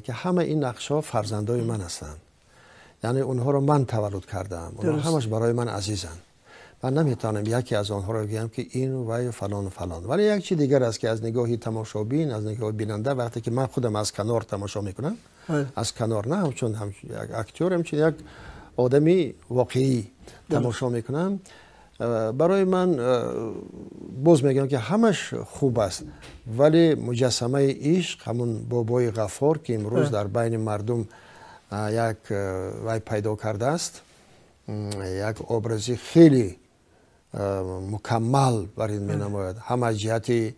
که همه این نقش‌ها فرزندای من هستند. یعنی اونها رو من تولد کردم. اونها همش برای من عزیزن. من نمیتونم یکی از آنها رو بگم که این و فلان و فلان. ولی یک چیز دیگر است که از نگاه تماشابین، از نگاه بیننده، وقتی که من خودم از کنار تماشا میکنم، از کنار نه چون هم یک اکتور، هم یک آدمی واقعی تماشا میکنم، برای من باز میگم که همش خوب است. ولی مجسمه عشق، همون بابای غفار که امروز در بین مردم یک وی پیدا کرده است، یک ابرازی خیلی مکمل بر این می نماید. هم از جهت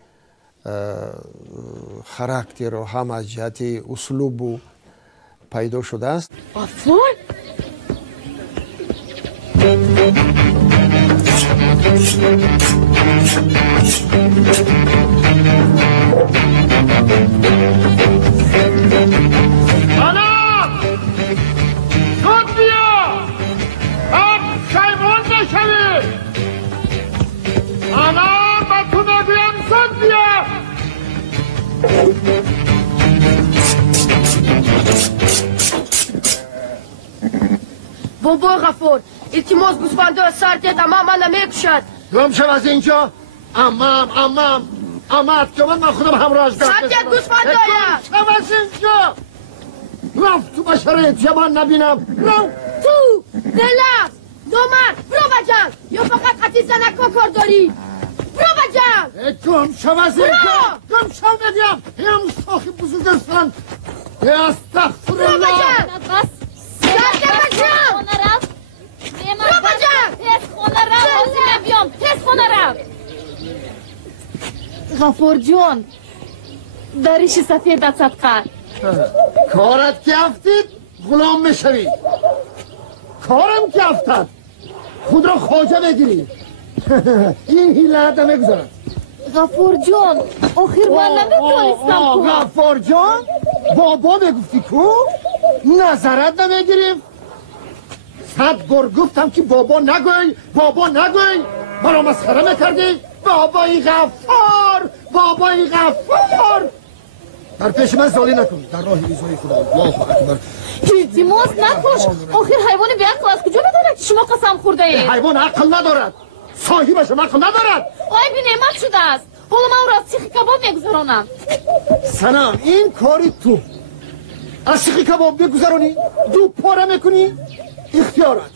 خاراکتر و هم از جهت اسلوب پیدا شده است. بابای غفور، التماس گوسفندا سرتت امام من نمیکشد. گم شو از اینجا. امت که من خودم همراهش دارم. سرتت گوسفندایا. گم شو از اینجا. رفت تو بشرت من نبینم. تو دلس نامرد، برو بجنگ. یا فقط خطی زنکا کار داری. برو بجنگ. گم شو از اینجا. گم شو بدیم. هم صاحب بزرگستان. استغفر الله. برو بجنگ. بس خونه رفت. برو بجنگ. تست خونه رفت. بازی نبیام. تست خونه رفت. غفور جون دریش سفیدت صدقه. کارت که افتید غلام میشوی. کارم که افتد خود را خواجه بگیری. این هیله نمیگذارد. غفور جون آخر من نمیتونستم کنم. غفور جون بابا بگفتی کو؟ نظرت نمیگیریم. 100 بار گفتم که بابا نگوی. مرا مسخره میکردی. بابای غفار. در پیش من زالی نکن. در راه ایزای خدا. الله اکبر. التماس نکش. آخر حیوان بی عقل از کجا بداند که شما قسم خورده اید؟ حیوان عقل ندارد. صاحبش هم عقل ندارد. آی بی نعمت شده است. حالا من او را از سیخ کباب میگذرانم. سنم این کاری تو از سیخ کباب بگذرانی؟ دو پاره میکنی؟ اختیارت.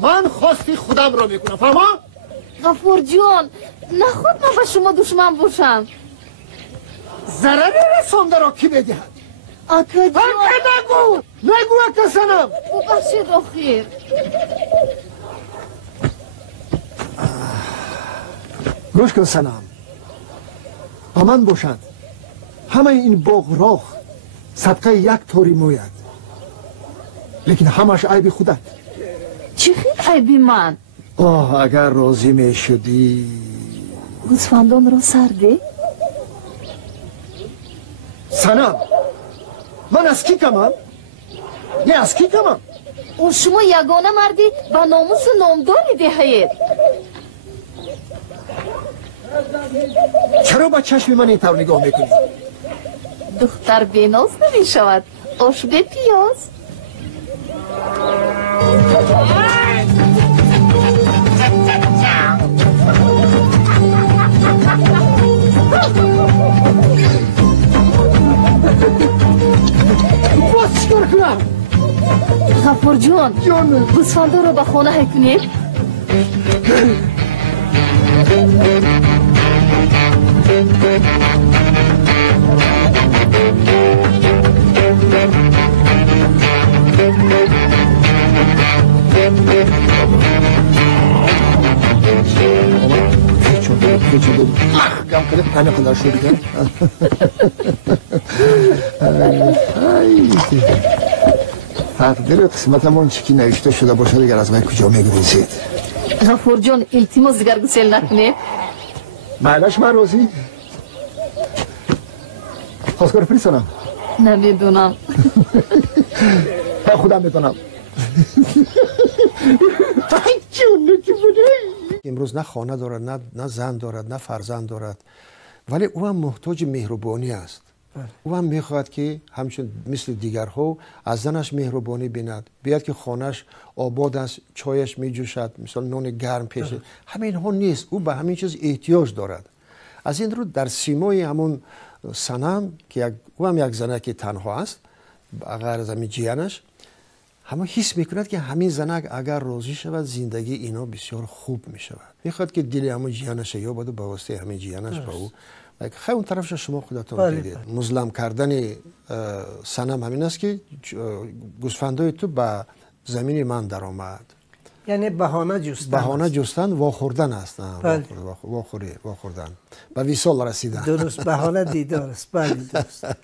من خواستی خودم را میکنم. فهمه؟ غفور جون نخود من به شما دشمن باشم. ضرری رسانده را کی بدهد؟ آکا جون نگو اکا سنم. ببخشید آخر. گوش کن سنم. با من باشد همه این باغ راه صدقه یک طوری موید، لیکن همش عیب خودت. چی خیلی عیبی من؟ اگر راضی می شدی گوسفندان را سرده؟ سنم من از کی کمم؟ نه از کی کمم؟ او شما یگانه مردی با ناموس و نامداری دهید. چرا با چشم من این طور نگاه میکنی؟ دختر بیناز نمی شود. آش به پیاز. باز چکار کنم؟ غفور جون گوسفندا رو به خانه حکنید. گم کنه پنه قدر شو بگم. تقدیر قسمتمون چکی نوشته شده باشه دیگر از من کجا میگریزید. غفور جون التماس دیگر گسل نکنید. معلش من راضی. خواستگار فریسانم. نمیدونم. من خودم میتونم. امروز نه خانه دارد، نه زن دارد، نه فرزند دارد، ولی او هم محتاج مهربانی است. او هم میخواد که همچون مثل دیگرها از زنش مهربانی بیند، بیاد که خانهش آباد است، چایش میجوشد، مثلا نون گرم پیش. همین ها نیست، او به همین چیز احتیاج دارد. از این رو در سیمای همون صنم که او هم یک زنک که تنها است غیر از همین جیانش، همه حس میکند که همین زنک اگر راضی شود زندگی اینا بسیار خوب میشود. میخواد که دل همون جیانش یا بده به واسطه همین جیانش با او. خیلی اون طرفش شما خودتون دیدید. مظلم کردن صنم همین است که گوسفندای تو به زمین من در آمد. یعنی بهانه جستن واخوردن است. واخوردن به وصال رسیدن. درست، بهانه دیدار است. بله درست.